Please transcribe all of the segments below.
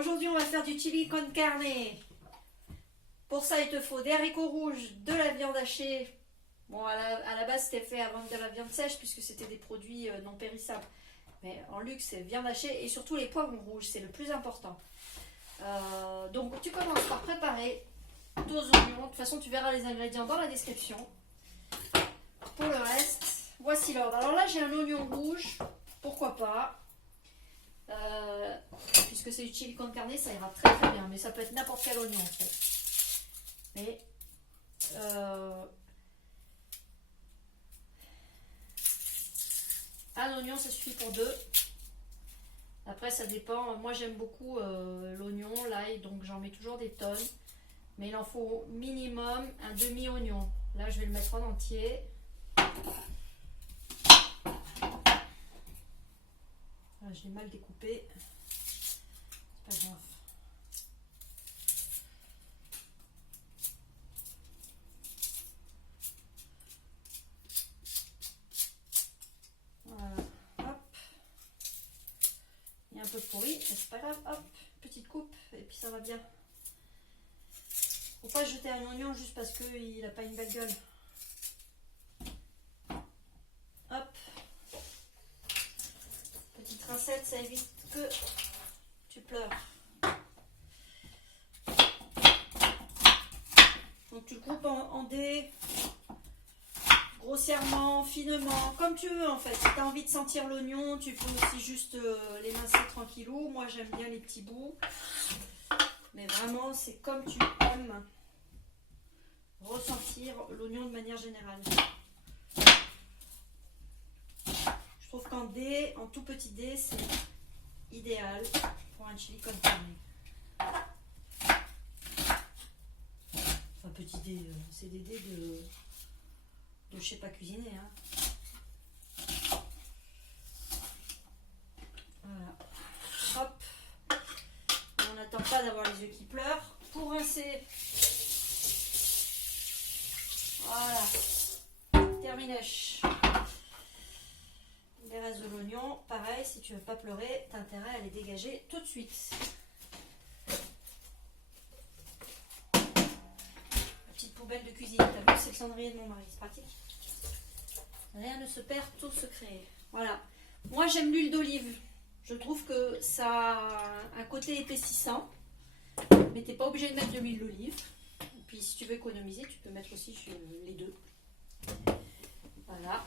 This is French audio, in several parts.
Aujourd'hui, on va faire du chili con carne. Pour ça, il te faut des haricots rouges, de la viande hachée. Bon, à la base, c'était fait avant de la viande sèche puisque c'était des produits non périssables. Mais en luxe, c'est viande hachée et surtout les poivrons rouges, c'est le plus important. Donc, tu commences par préparer tes oignons. De toute façon, tu verras les ingrédients dans la description. Pour le reste, voici l'ordre. Alors là, j'ai un oignon rouge, pourquoi pas. Puisque c'est du chili con carne, ça ira très très bien. Mais ça peut être n'importe quel oignon en fait. Mais un oignon, ça suffit pour deux. Après, ça dépend. Moi, j'aime beaucoup l'oignon, l'ail, donc j'en mets toujours des tonnes. Mais il en faut minimum un demi-oignon. Là, je vais le mettre en entier. Ah, je l'ai mal découpé. C'est pas grave. Voilà. Hop. Il y a un peu de pourri, mais c'est pas grave. Hop. Petite coupe et puis ça va bien. Faut pas jeter un oignon juste parce qu'il n'a pas une belle gueule. Hop. Petite rincette, ça évite que tu pleures. Donc tu le coupes en dés, grossièrement, finement, comme tu veux en fait. Si tu as envie de sentir l'oignon, tu peux aussi juste l'émincer tranquillou. Moi j'aime bien les petits bouts. Mais vraiment, c'est comme tu aimes ressentir l'oignon de manière générale. Je trouve qu'en dés, en tout petit dé, c'est idéal pour un chili con carne. Enfin, petit dé, c'est des dés de je sais pas cuisiner. Hein. Voilà. Hop. On n'attend pas d'avoir les yeux qui pleurent. Pour rincer. Voilà. Terminé. Les restes de l'oignon, pareil, si tu veux pas pleurer, t'as intérêt à les dégager tout de suite. La petite poubelle de cuisine, t'as vu, c'est le cendrier de mon mari, c'est pratique. Rien ne se perd, tout se crée. Voilà. Moi j'aime l'huile d'olive. Je trouve que ça a un côté épaississant. Mais t'es pas obligé de mettre de l'huile d'olive. Et puis si tu veux économiser, tu peux mettre aussi les deux. Voilà.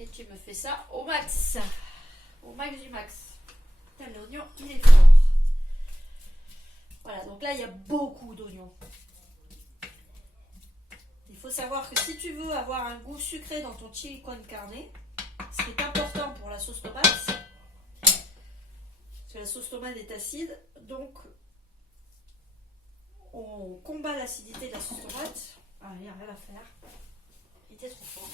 Et tu me fais ça au max. Au max du max. Putain, l'oignon, il est fort. Voilà, donc là, il y a beaucoup d'oignons. Il faut savoir que si tu veux avoir un goût sucré dans ton chili con carne, ce qui est important pour la sauce tomate, parce que la sauce tomate est acide, donc on combat l'acidité de la sauce tomate. Ah, il n'y a rien à faire. Il était trop fort.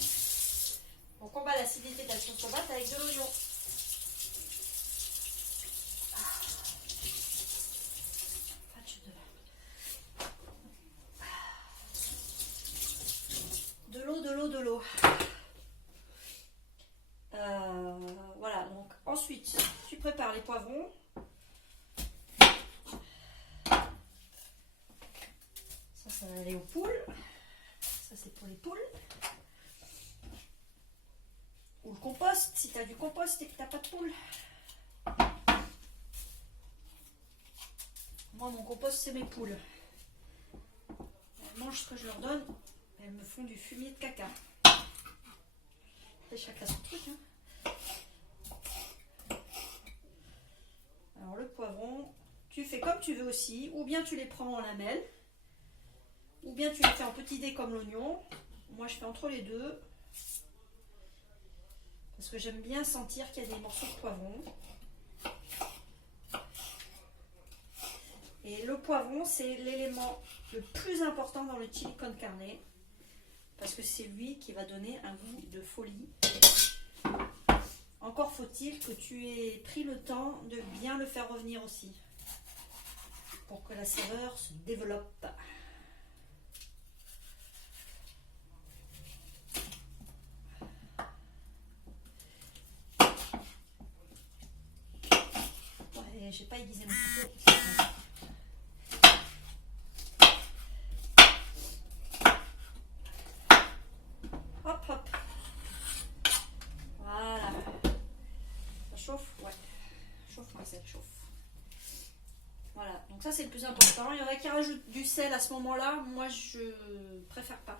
On combat l'acidité de la sauce tomate avec de l'oignon. De l'eau. Voilà, donc ensuite, tu prépares les poivrons. Ça va aller aux poules. Ça, c'est pour les poules. Ou le compost, si tu as du compost et que tu n'as pas de poule. Moi, mon compost, c'est mes poules. Elles mangent ce que je leur donne. Elles me font du fumier de caca. Et chacun son truc. Hein. Alors, le poivron, tu fais comme tu veux aussi. Ou bien tu les prends en lamelles. Ou bien tu les fais en petits dés comme l'oignon. Moi, je fais entre les deux. Parce que j'aime bien sentir qu'il y a des morceaux de poivron. Et le poivron, c'est l'élément le plus important dans le chili con carne. Parce que c'est lui qui va donner un goût de folie. Encore faut-il que tu aies pris le temps de bien le faire revenir aussi. Pour que la saveur se développe. j'ai pas aiguisé mon couteau. Hop, hop. Voilà. Ça chauffe? Ouais. Chauffe, Marcel, chauffe. Voilà, donc ça c'est le plus important. Il y en a qui rajoutent du sel à ce moment-là. Moi, je préfère pas.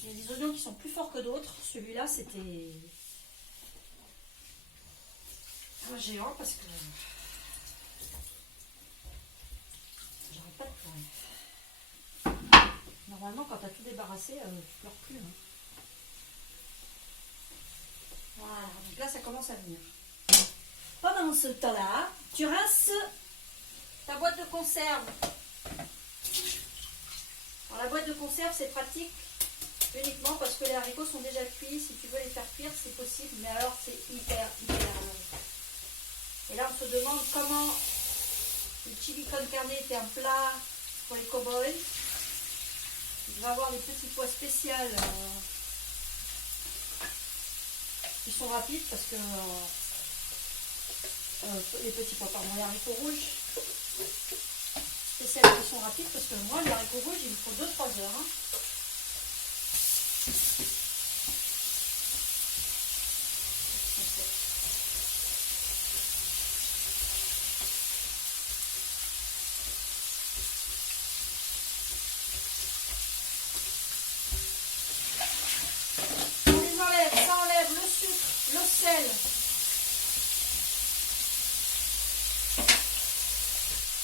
Il y a des oignons qui sont plus forts que d'autres. Celui-là, c'était un géant parce que j'arrête pas de pleurer. Normalement, quand tu as tout débarrassé, tu pleures plus. Hein. Voilà, donc là, ça commence à venir. Pendant ce temps-là, tu rinces ta boîte de conserve. Alors, la boîte de conserve, c'est pratique uniquement parce que les haricots sont déjà cuits. Si tu veux les faire cuire, c'est possible, mais alors c'est hyper long. Et là, on se demande comment le chili con carne était un plat pour les cow-boys. Il va avoir des petits pois spéciaux qui sont rapides parce que les petits pois, pardon, les haricots rouges spéciaux qui sont rapides parce que moi, les haricots rouges, il me faut 2-3 heures. Hein.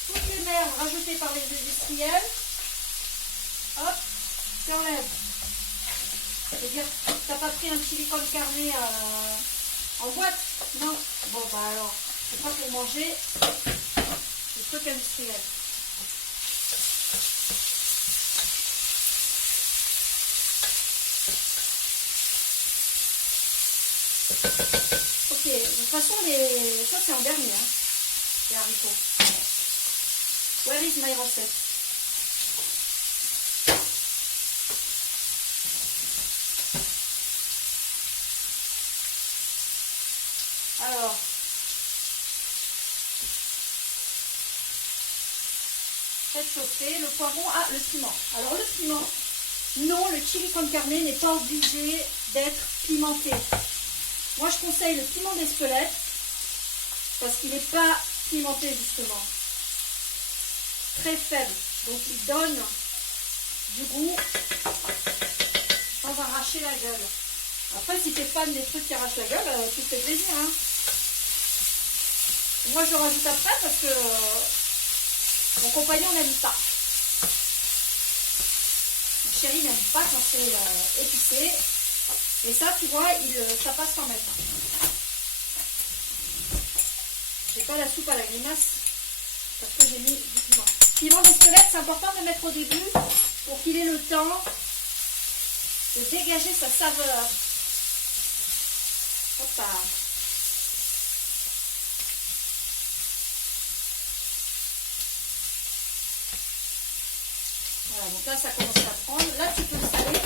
Toutes les merdes rajoutées par les industriels, hop, tu enlèves. C'est-à-dire, t'as pas pris un chili con carne en boîte? Non. Bon, bah alors, c'est pas pour manger des trucs industriels. Ok, de toute façon, ça c'est en dernier, hein, les haricots. Where is my recette? Alors, faites chauffer le poivron. Ah, le piment. Alors, le piment, non, le chili con carne n'est pas obligé d'être pimenté. Moi, je conseille le piment d'Espelette parce qu'il n'est pas pimenté, justement. Très faible. Donc, il donne du goût sans arracher la gueule. Après, si tu es fan des trucs qui arrachent la gueule, tu te fais plaisir. Hein. Moi, je rajoute après parce que mon compagnon n'aime pas. Mon chéri n'aime pas quand c'est épicé. Et ça, tu vois, ça passe quand même. J'ai pas la soupe à la grimace parce que j'ai mis du piment. Piment d'Espelette, c'est important de le mettre au début pour qu'il ait le temps de dégager sa saveur. Hoppa. Voilà, donc là, ça commence à prendre. Là, tu peux le saler.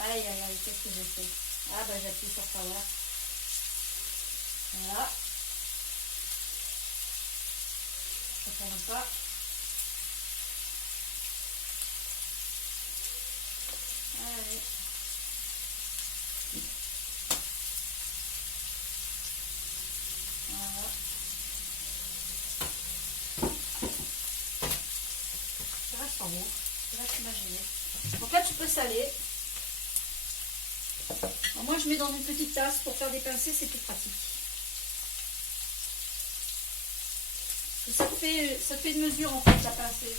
Aïe, aïe, aïe, qu'est-ce que j'ai fait? Ah, bah, j'appuie sur power. Voilà. Je ne tourne pas. Allez. Voilà. Ça reste en haut. Je reste imaginer. Donc là, tu peux saler. Alors moi, je mets dans une petite tasse pour faire des pincées, c'est plus pratique. Et ça te fait une mesure en fait, la pincée.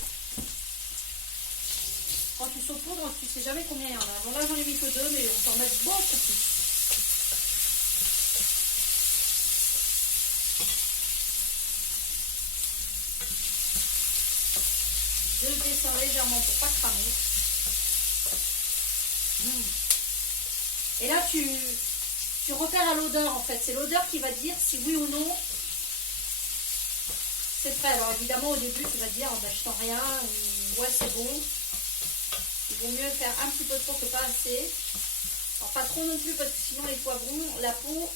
Quand tu saupoudres, tu sais jamais combien il y en a. Bon, là, j'en ai mis que 2, mais on peut en mettre beaucoup plus. Je descends légèrement pour pas cramer. Et là, tu Tu repères à l'odeur en fait. C'est l'odeur qui va dire si oui ou non c'est prêt. Alors évidemment au début tu vas dire oh, ben, je sens rien ou ouais c'est bon. Il vaut mieux faire un petit peu trop que pas assez. Alors pas trop non plus parce que sinon les poivrons, la peau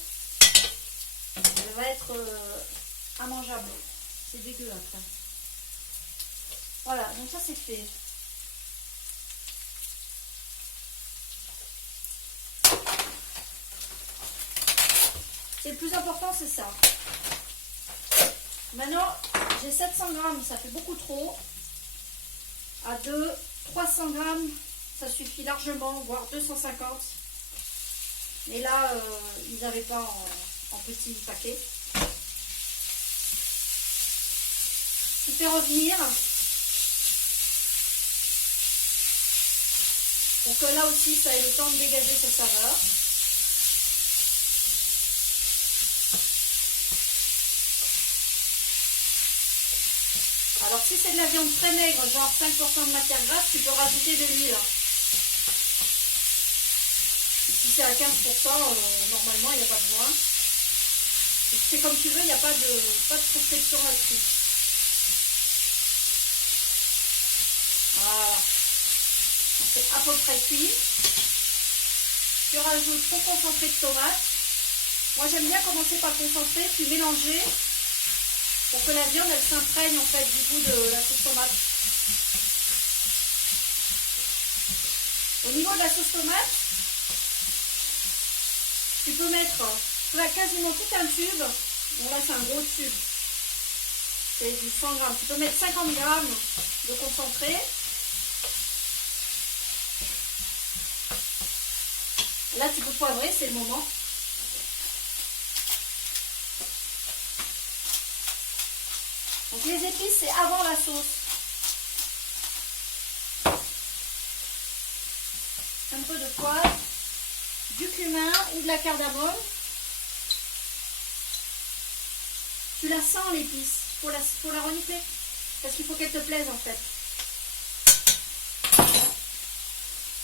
elle va être immangeable. C'est dégueu après. Voilà, donc ça c'est fait. Et le plus important c'est ça. Maintenant j'ai 700 grammes, ça fait beaucoup trop. À 300 grammes, ça suffit largement, voire 250. Mais là, ils n'avaient pas en petit paquet. Tu fais revenir. Pour que là aussi, ça ait le temps de dégager sa saveur. Alors si c'est de la viande très maigre, genre 5% de matière grasse, tu peux rajouter de l'huile. Si c'est à 15%, normalement il n'y a pas besoin. Et si c'est comme tu veux, il n'y a pas de prescription là-dessus. Voilà. Donc c'est à peu près cuit. Tu rajoutes ton concentré de tomate. Moi j'aime bien commencer par concentré, puis mélanger pour que la viande elle s'imprègne en fait du goût de la sauce tomate. Au niveau de la sauce tomate, tu peux mettre là, quasiment tout un tube. Bon là c'est un gros tube. C'est du 100 grammes. Tu peux mettre 50 grammes de concentré. Là tu peux poivrer, c'est le moment. Donc les épices c'est avant la sauce. Un peu de poivre, du cumin ou de la cardamome. Tu la sens l'épice, faut la renifler. Parce qu'il faut qu'elle te plaise en fait.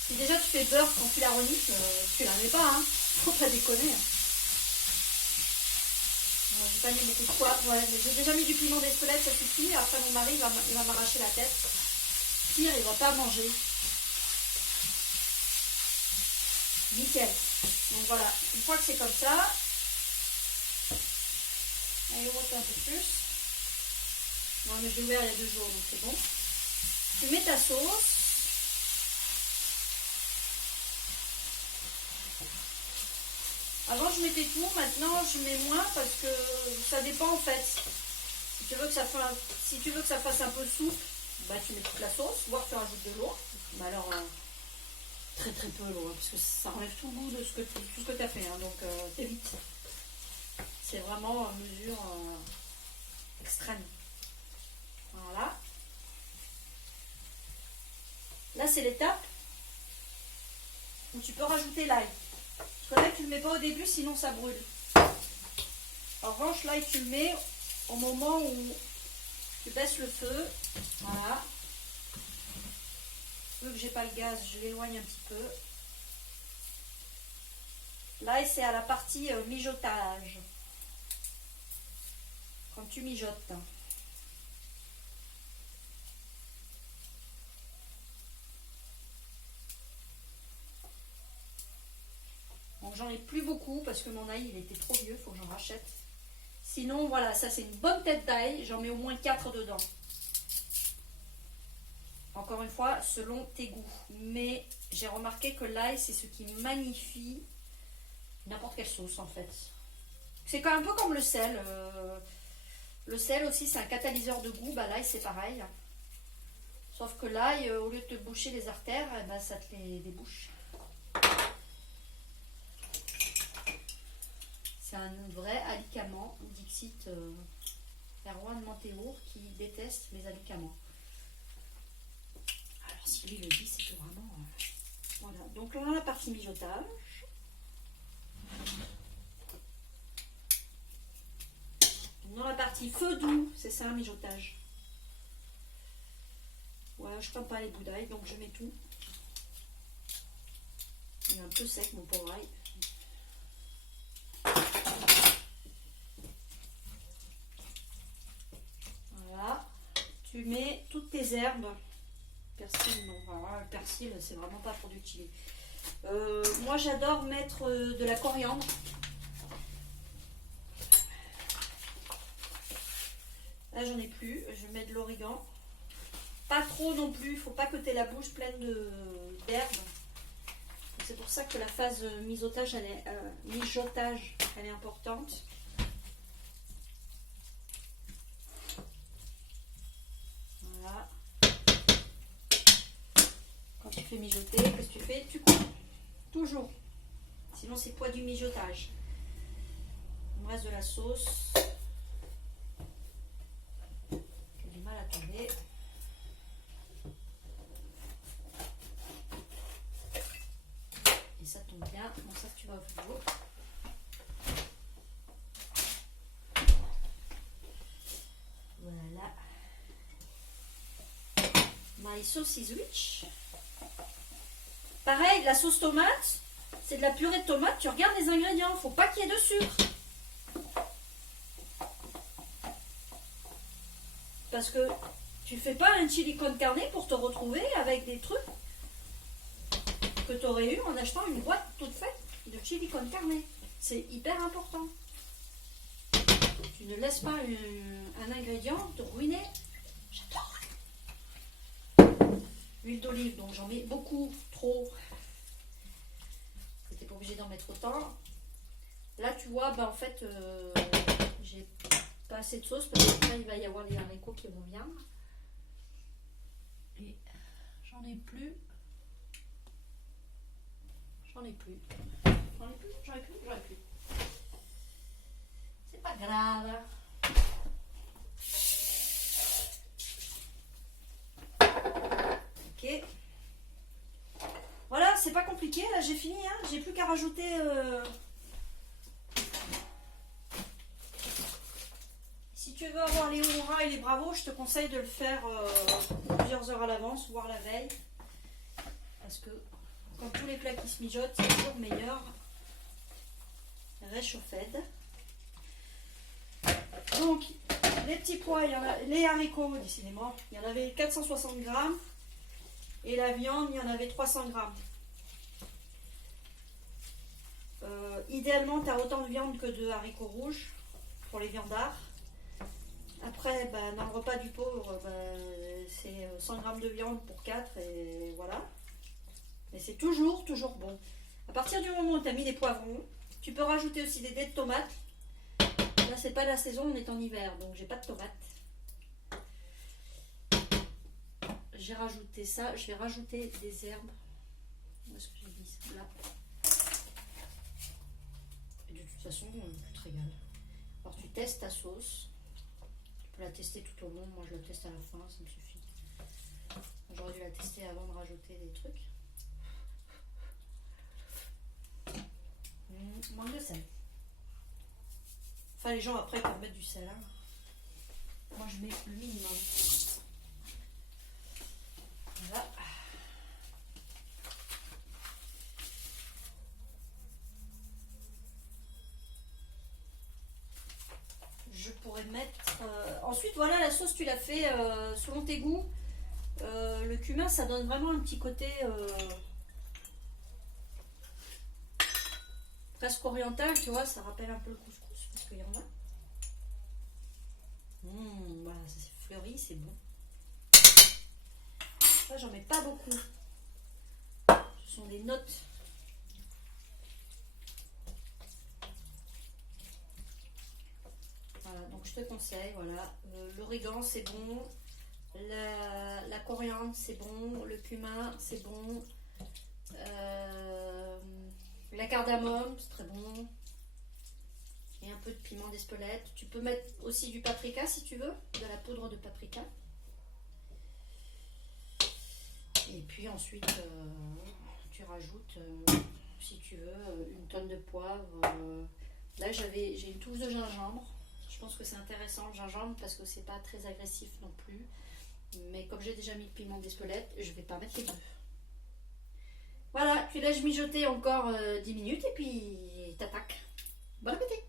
Si déjà tu fais beurre quand tu la renifles, tu la mets pas, hein. Faut pas déconner. J'ai pas mis beaucoup de poivre, ouais, mais j'ai déjà mis du piment d'Espelette, ça suffit. Après mon mari il va m'arracher la tête. Pire, il va pas manger. Nickel. Donc voilà, une fois que c'est comme ça, allez on un peu plus. Non mais je l'ai ouvert il y a 2 jours donc c'est bon. Tu mets ta sauce. Avant je mettais tout, maintenant je mets moins parce que ça dépend en fait. Si tu veux que ça fasse un peu soupe, bah tu mets toute la sauce, voire tu rajoutes de l'eau. Mais alors très très peu l'eau, parce que ça enlève tout le goût de tout ce que tu as fait, hein, donc t'évites. C'est vraiment mesure extrême. Voilà. Là c'est l'étape où tu peux rajouter l'ail. Parce que l'ail tu le mets pas au début sinon ça brûle. En revanche l'ail tu le mets au moment où tu baisses le feu. Voilà. Vu que j'ai pas le gaz, je l'éloigne un petit peu. L'ail c'est à la partie mijotage. Quand tu mijotes. Donc j'en ai plus beaucoup parce que mon ail il était trop vieux, il faut que j'en rachète. Sinon voilà, ça c'est une bonne tête d'ail, j'en mets au moins 4 dedans. Encore une fois, selon tes goûts. Mais j'ai remarqué que l'ail c'est ce qui magnifie n'importe quelle sauce en fait. C'est un peu comme le sel. Le sel aussi c'est un catalyseur de goût, bah, l'ail c'est pareil. Sauf que l'ail, au lieu de te boucher les artères, eh ben, ça te les débouche. C'est un vrai alicament, Dixit Erwan Mantéour qui déteste les alicaments. Alors si lui le dit, c'est que vraiment... Voilà, donc là on a la partie mijotage. Dans la partie feu doux, c'est ça un mijotage. Ouais, je prends pas les bouts d'ail, donc je mets tout. Il est un peu sec mon pauvre ail. tu mets toutes tes herbes. Persil, non, voilà, le persil, c'est vraiment pas pour du chili. Moi, j'adore mettre de la coriandre. Là, j'en ai plus. Je vais mettre de l'origan. Pas trop non plus. Il faut pas que tu aies la bouche pleine d'herbes. C'est pour ça que la phase mijotage, elle est importante. Voilà. Quand tu fais mijoter, qu'est-ce que tu fais? Tu coupes. Toujours. Sinon, c'est quoi du mijotage? Il me reste de la sauce. J'ai du mal à tomber. Et ça tombe bien. Bon, ça, tu vas au frigo. Voilà. My sauce is rich. Pareil, la sauce tomate, c'est de la purée de tomate. Tu regardes les ingrédients. Faut pas qu'il y ait de sucre. Parce que tu fais pas un chili con carne pour te retrouver avec des trucs que tu aurais eu en achetant une boîte toute faite de chili con carne. C'est hyper important. Tu ne laisses pas un ingrédient te ruiner. J'adore. L'huile d'olive, donc j'en mets beaucoup, trop. T'es pas obligé d'en mettre autant. Là, tu vois, bah en fait, j'ai pas assez de sauce parce que là, il va y avoir les haricots qui vont bien. Et j'en ai plus. J'en ai plus. C'est pas grave. Ok. Voilà, c'est pas compliqué. Là, j'ai fini. Hein. J'ai plus qu'à rajouter. Si tu veux avoir les hurrahs et les bravos, je te conseille de le faire plusieurs heures à l'avance, voire la veille. Parce que quand tous les plats qui se mijotent, c'est toujours meilleur. Réchauffé. Donc, les petits pois, il y en a, les haricots, décidément, il y en avait 460 grammes. Et la viande, il y en avait 300 grammes. Idéalement, tu as autant de viande que de haricots rouges pour les viandards. Après, bah, dans le repas du pauvre, bah, c'est 100 grammes de viande pour 4 et voilà. Mais c'est toujours bon. À partir du moment où tu as mis des poivrons, tu peux rajouter aussi des dés de tomates. Là, c'est pas la saison, on est en hiver, donc j'ai pas de tomates. J'ai rajouté ça, je vais rajouter des herbes. Où est-ce que j'ai mis ça là? Et de toute façon, tu te régales. Alors tu testes ta sauce. Tu peux la tester tout au long. Moi je la teste à la fin, ça me suffit. J'aurais dû la tester avant de rajouter des trucs. Manque de sel. Enfin les gens après peuvent mettre du sel. Hein. Moi je mets le minimum. Voilà. Je pourrais mettre... Ensuite, voilà, la sauce, tu l'as fait selon tes goûts. Le cumin, ça donne vraiment un petit côté presque oriental, tu vois. Ça rappelle un peu le couscous, parce qu'il y en a. Voilà, ça c'est fleuri, c'est bon. Ça, j'en mets pas beaucoup. Ce sont des notes. Voilà, donc je te conseille, voilà. L'origan, c'est bon. La coriandre, c'est bon. Le cumin, c'est bon. La cardamome, c'est très bon. Et un peu de piment d'Espelette. Tu peux mettre aussi du paprika si tu veux, de la poudre de paprika. Et puis ensuite, tu rajoutes, si tu veux, une tonne de poivre. Là, j'ai une touche de gingembre. Je pense que c'est intéressant le gingembre parce que c'est pas très agressif non plus. Mais comme j'ai déjà mis le piment d'Espelette, je vais pas mettre les deux. Voilà, tu laisses mijoter encore 10 minutes et puis t'attaques. Bon appétit!